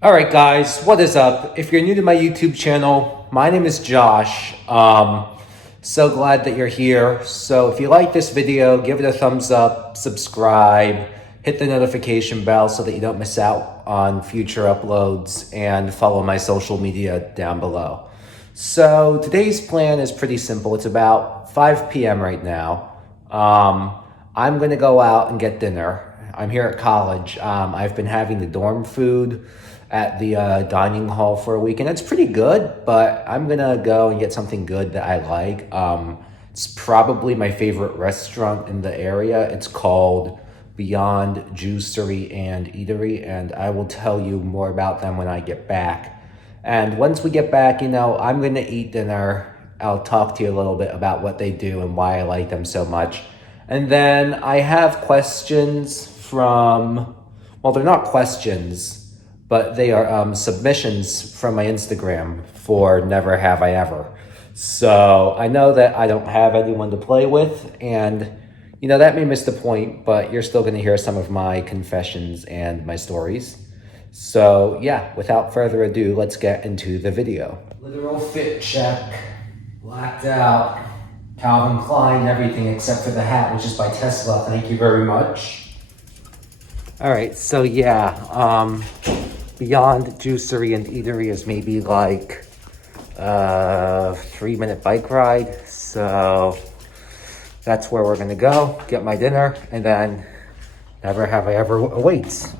Alright guys, what is up? If you're new to my YouTube channel, my name is Josh. So glad that you're here. So if you like this video, give it a thumbs up, subscribe, hit the notification bell so that you don't miss out on future uploads, and follow my social media down below. So today's plan is pretty simple. It's about 5 p.m. right now. I'm gonna go out and get dinner. I'm here at college. I've been having the dorm food at the dining hall for a week, and it's pretty good, but I'm gonna go and get something good that I like. It's probably my favorite restaurant in the area. It's called Beyond Juicery and Eatery, and I will tell you more about them when I get back. And once we get back, I'm gonna eat dinner. I'll talk to you a little bit about what they do and why I like them so much. And then I have questions from, well, they're not questions, but they are submissions from my Instagram for Never Have I Ever. So I know that I don't have anyone to play with, and that may miss the point, but you're still gonna hear some of my confessions and my stories. So yeah, without further ado, let's get into the video. Literal fit check, blacked out, Calvin Klein, everything except for the hat, which is by Tesla, thank you very much. All right, so yeah, Beyond Juicery and Eatery is maybe like a 3-minute bike ride. So that's where we're gonna go, get my dinner, and then Never Have I Ever awaits.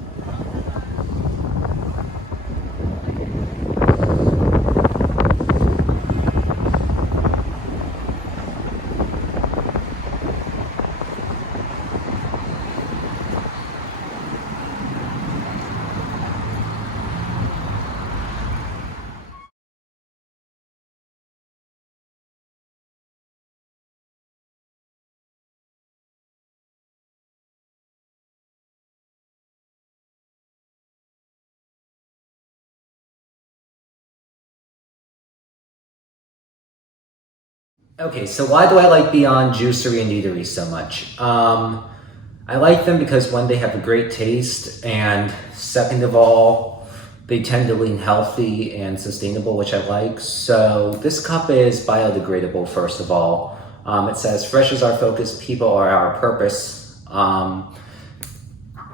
Okay, so why do I like Beyond Juicery and Eatery so much? I like them because one, they have a great taste, and second of all, they tend to lean healthy and sustainable, which I like. So this cup is biodegradable, first of all. It says, fresh is our focus, people are our purpose.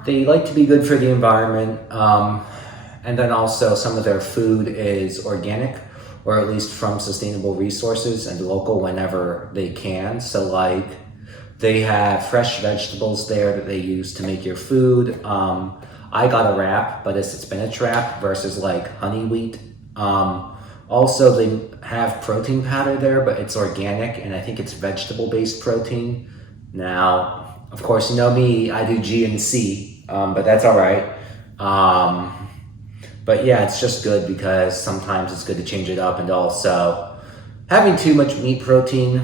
They like to be good for the environment. And then also some of their food is organic, or at least from sustainable resources and local whenever they can. So like they have fresh vegetables there that they use to make your food. I got a wrap, but it's a spinach wrap versus like honey wheat. Also they have protein powder there, but it's organic, and I think it's vegetable-based protein. Now, of course, you know me, I do G and C, but that's all right. But yeah, it's just good because sometimes it's good to change it up, and also having too much meat protein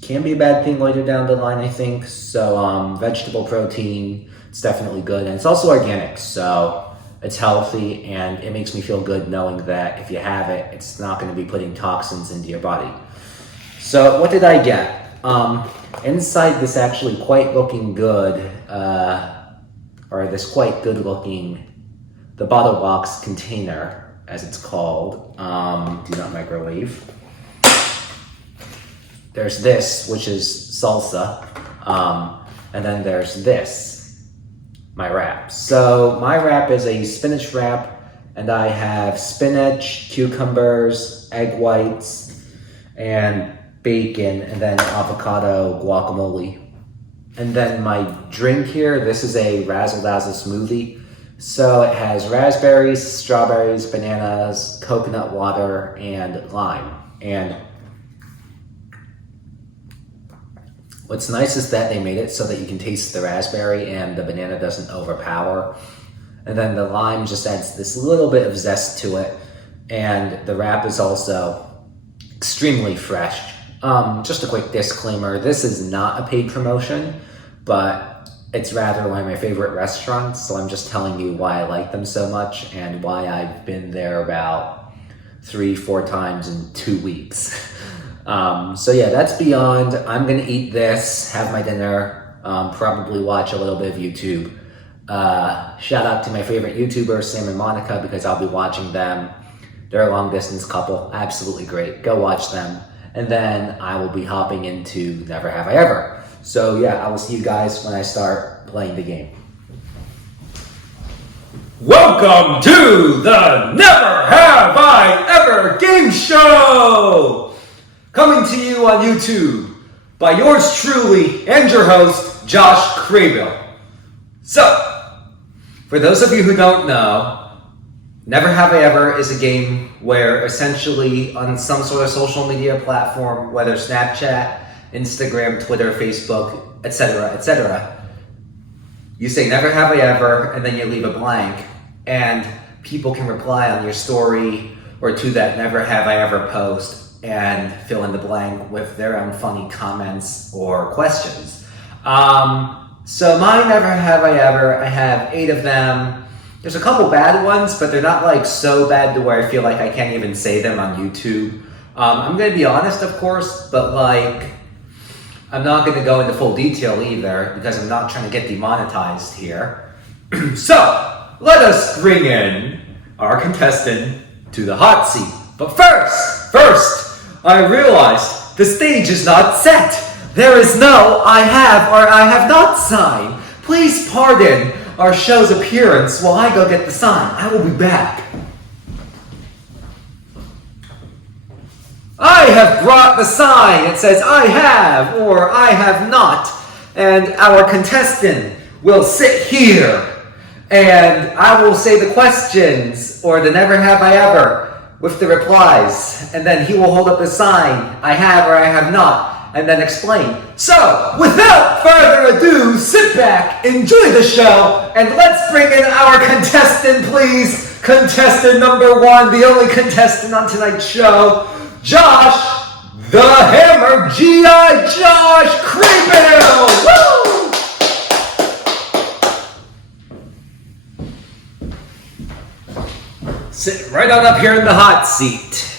can be a bad thing later down the line, I think. So vegetable protein, it's definitely good, and it's also organic, so it's healthy, and it makes me feel good knowing that if you have it, it's not going to be putting toxins into your body. So what did I get? Inside this actually quite looking good, or this quite good looking, the bottle box container, as it's called, do not microwave. There's this, which is salsa, and then there's this, my wrap. So my wrap is a spinach wrap, and I have spinach, cucumbers, egg whites, and bacon, and then avocado guacamole. And then my drink here, this is a Razzle Dazzle smoothie. So it has raspberries, strawberries, bananas, coconut water, and lime. And what's nice is that they made it so that you can taste the raspberry and the banana doesn't overpower. And then the lime just adds this little bit of zest to it. And the wrap is also extremely fresh. Just a quick disclaimer, this is not a paid promotion, but it's rather one of my favorite restaurants, so I'm just telling you why I like them so much and why I've been there about 3-4 times in 2 weeks. So yeah, that's Beyond. I'm gonna eat this, have my dinner, probably watch a little bit of YouTube. Shout out to my favorite YouTubers, Sam and Monica, because I'll be watching them. They're a long distance couple, absolutely great. Go watch them. And then I will be hopping into Never Have I Ever. So yeah, I will see you guys when I start playing the game. Welcome to the Never Have I Ever game show! Coming to you on YouTube by yours truly and your host, Josh Craybill. So, for those of you who don't know, Never Have I Ever is a game where essentially on some sort of social media platform, whether Snapchat, Instagram, Twitter, Facebook, etc., you say Never Have I Ever and then you leave a blank and people can reply on your story or to that Never Have I Ever post and fill in the blank with their own funny comments or questions. So my Never Have I Ever, I have 8 of them. There's a couple bad ones, but they're not like so bad to where I feel like I can't even say them on YouTube. I'm gonna be honest, of course, but like, I'm not gonna go into full detail either because I'm not trying to get demonetized here. So, let us bring in our contestant to the hot seat. But first, I realized the stage is not set. There is no I have or I have not sign. Please pardon our show's appearance while I go get the sign. I will be back. I have brought the sign. It says I have or I have not. And our contestant will sit here and I will say the questions or the Never Have I Ever with the replies. And then he will hold up the sign, I have or I have not, and then explain. So, without further ado, sit back, enjoy the show, and let's bring in our contestant, please. Contestant number 1, the only contestant on tonight's show, Josh, the Hammer G.I. Josh Craybill! Woo! Sit right on up here in the hot seat.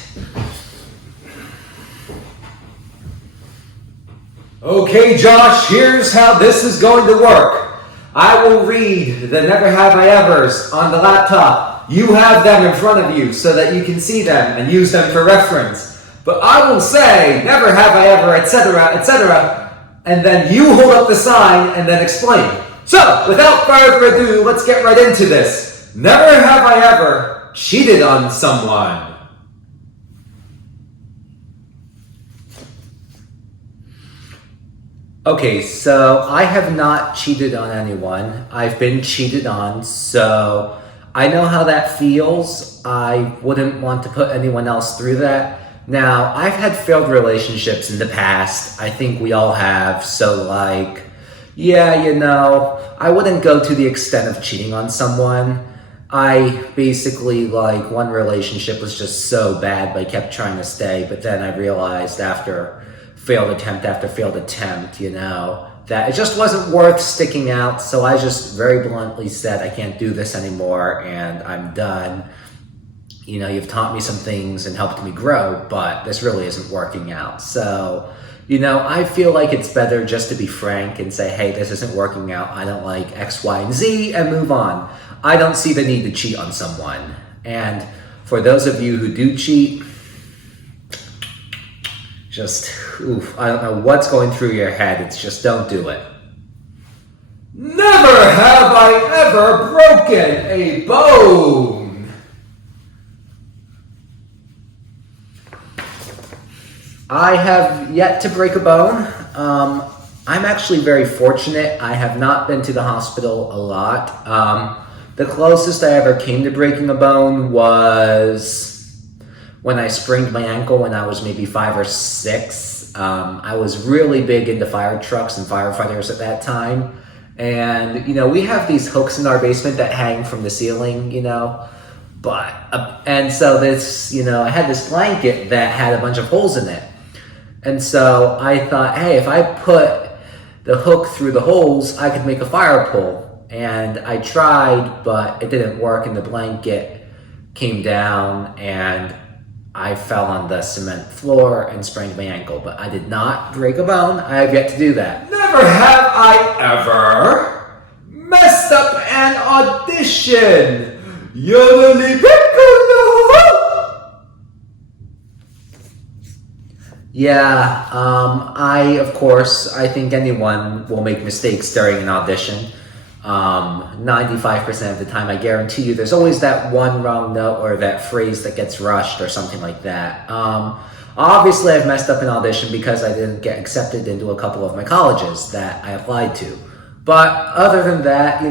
Okay, Josh, here's how this is going to work. I will read the Never Have I Evers on the laptop. You have them in front of you so that you can see them and use them for reference. But I will say, Never Have I Ever, etc., and then you hold up the sign and then explain. So, without further ado, let's get right into this. Never have I ever cheated on someone. Okay, so I have not cheated on anyone. I've been cheated on, so I know how that feels. I wouldn't want to put anyone else through that. Now, I've had failed relationships in the past. I think we all have, so like, yeah, you know, I wouldn't go to the extent of cheating on someone. I basically, like, one relationship was just so bad, but I kept trying to stay, but then I realized after failed attempt, you know, that it just wasn't worth sticking out. So I just very bluntly said, I can't do this anymore and I'm done. You know, you've taught me some things and helped me grow, but this really isn't working out. So, you know, I feel like it's better just to be frank and say, hey, this isn't working out. I don't like X, Y, and Z, and move on. I don't see the need to cheat on someone. And for those of you who do cheat, just, oof, I don't know what's going through your head. It's just don't do it. Never have I ever broken a bone. I have yet to break a bone. I'm actually very fortunate. I have not been to the hospital a lot. The closest I ever came to breaking a bone was when I sprained my ankle when I was maybe 5 or 6. I was really big into fire trucks and firefighters at that time. And, you know, we have these hooks in our basement that hang from the ceiling, you know. But, and so this, you know, I had this blanket that had a bunch of holes in it. And so I thought, hey, if I put the hook through the holes, I could make a fire pole. And I tried, but it didn't work, and the blanket came down and I fell on the cement floor and sprained my ankle, but I did not break a bone. I have yet to do that. Never have I ever messed up an audition. Yodely piccolo. Yeah, I think anyone will make mistakes during an audition. 95% of the time, I guarantee you, there's always that one wrong note or that phrase that gets rushed or something like that. Obviously, I've messed up an audition because I didn't get accepted into a couple of my colleges that I applied to. But other than that,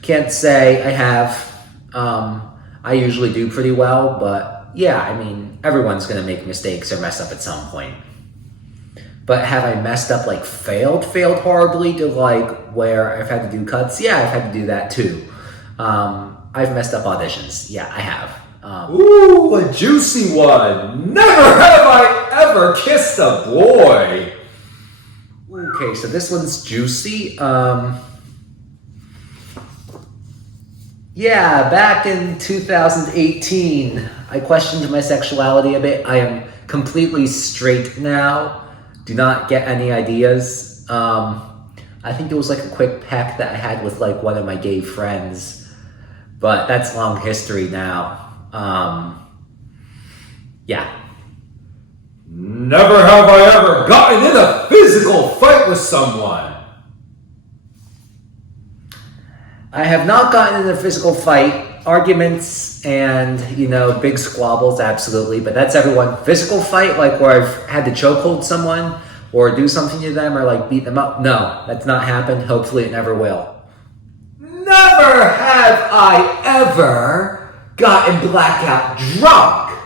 can't say I have. I usually do pretty well, but yeah, I mean, everyone's gonna make mistakes or mess up at some point. But have I messed up, like failed horribly to like where I've had to do cuts? Yeah, I've had to do that too. I've messed up auditions. Yeah, I have. Ooh, a juicy one. Never have I ever kissed a boy. Okay, so this one's juicy. Yeah, back in 2018, I questioned my sexuality a bit. I am completely straight now. Do not get any ideas. I think it was like a quick peck that I had with like one of my gay friends, but that's long history now. Yeah. Never have I ever gotten in a physical fight with someone. I have not gotten in a physical fight. Arguments and, big squabbles, absolutely. But that's everyone. Physical fight, like where I've had to chokehold someone or do something to them or like beat them up. No, that's not happened. Hopefully it never will. Never have I ever gotten blackout drunk.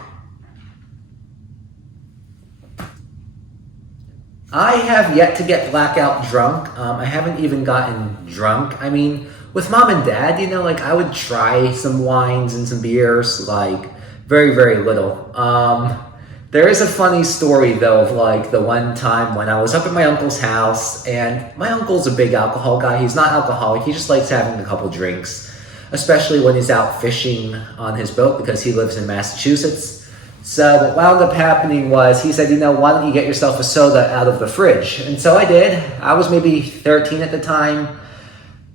I have yet to get blackout drunk. I haven't even gotten drunk. I mean, with mom and dad, like I would try some wines and some beers, like very, very little. There is a funny story though of like the one time when I was up at my uncle's house, and my uncle's a big alcohol guy. He's not alcoholic, he just likes having a couple drinks, especially when he's out fishing on his boat because he lives in Massachusetts. So what wound up happening was he said, why don't you get yourself a soda out of the fridge? And so I did. I was maybe 13 at the time.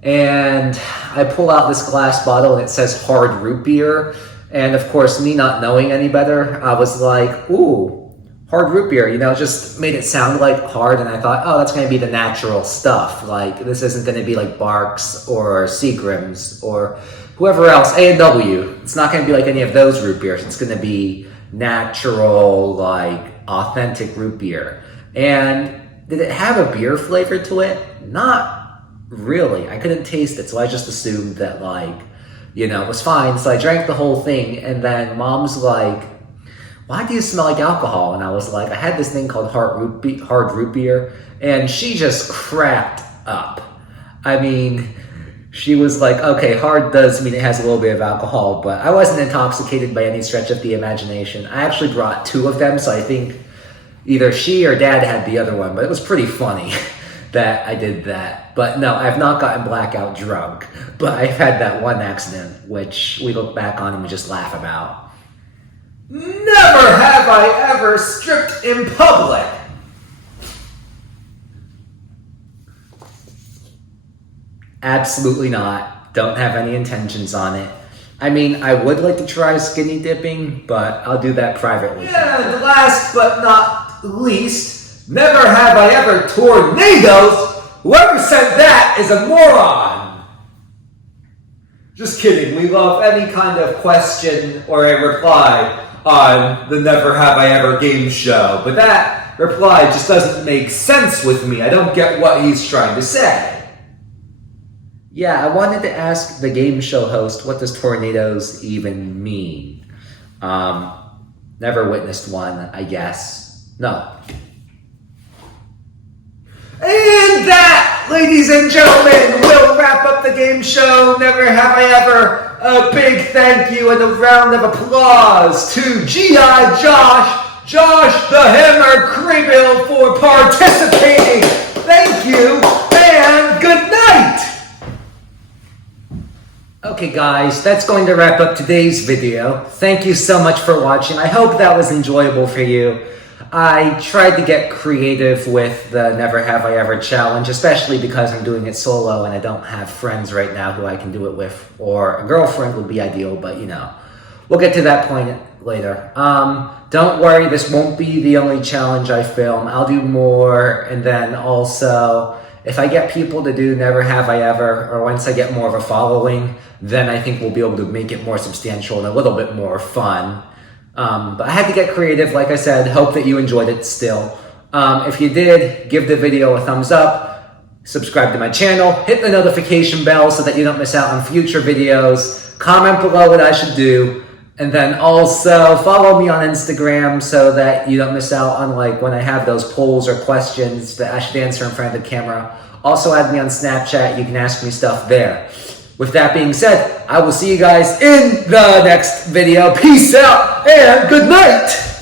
And I pull out this glass bottle and it says hard root beer. And of course, me not knowing any better, I was like, ooh, hard root beer, just made it sound like hard. And I thought, oh, that's going to be the natural stuff. Like, this isn't going to be like Barks or Seagram's or whoever else, A&W. It's not going to be like any of those root beers. It's going to be natural, like authentic root beer. And did it have a beer flavor to it? Not really. I couldn't taste it, so I just assumed that it was fine. So I drank the whole thing, and then mom's like, why do you smell like alcohol? And I was like, I had this thing called hard root beer, and she just cracked up. I mean, she was like, okay, hard does mean it has a little bit of alcohol, but I wasn't intoxicated by any stretch of the imagination. I actually brought 2 of them, so I think either she or dad had the other one, but it was pretty funny that I did that. But no, I've not gotten blackout drunk, but I've had that one accident, which we look back on and we just laugh about. Never have I ever stripped in public. Absolutely not. Don't have any intentions on it. I mean, I would like to try skinny dipping, but I'll do that privately. And last but not least, never have I ever tornadoes. Whoever said that is a moron. Just kidding. We love any kind of question or a reply on the Never Have I Ever game show. But that reply just doesn't make sense with me. I don't get what he's trying to say. Yeah, I wanted to ask the game show host, what does tornadoes even mean? Never witnessed one, I guess. No. And that, ladies and gentlemen, will wrap up the game show. Never have I ever. A big thank you and a round of applause to G.I. Josh the Hammer Craybill for participating. Thank you and good night. Okay guys, that's going to wrap up today's video. Thank you so much for watching. I hope that was enjoyable for you. I tried to get creative with the Never Have I Ever challenge, especially because I'm doing it solo and I don't have friends right now who I can do it with, or a girlfriend would be ideal, but you know, we'll get to that point later. Don't worry, this won't be the only challenge I film. I'll do more, and then also, if I get people to do Never Have I Ever, or once I get more of a following, then I think we'll be able to make it more substantial and a little bit more fun. But I had to get creative, like I said. Hope that you enjoyed it still. If you did, give the video a thumbs up, subscribe to my channel, hit the notification bell so that you don't miss out on future videos, comment below what I should do, and then also follow me on Instagram so that you don't miss out on like when I have those polls or questions that I should answer in front of the camera. Also add me on Snapchat, you can ask me stuff there. With that being said, I will see you guys in the next video. Peace out and good night!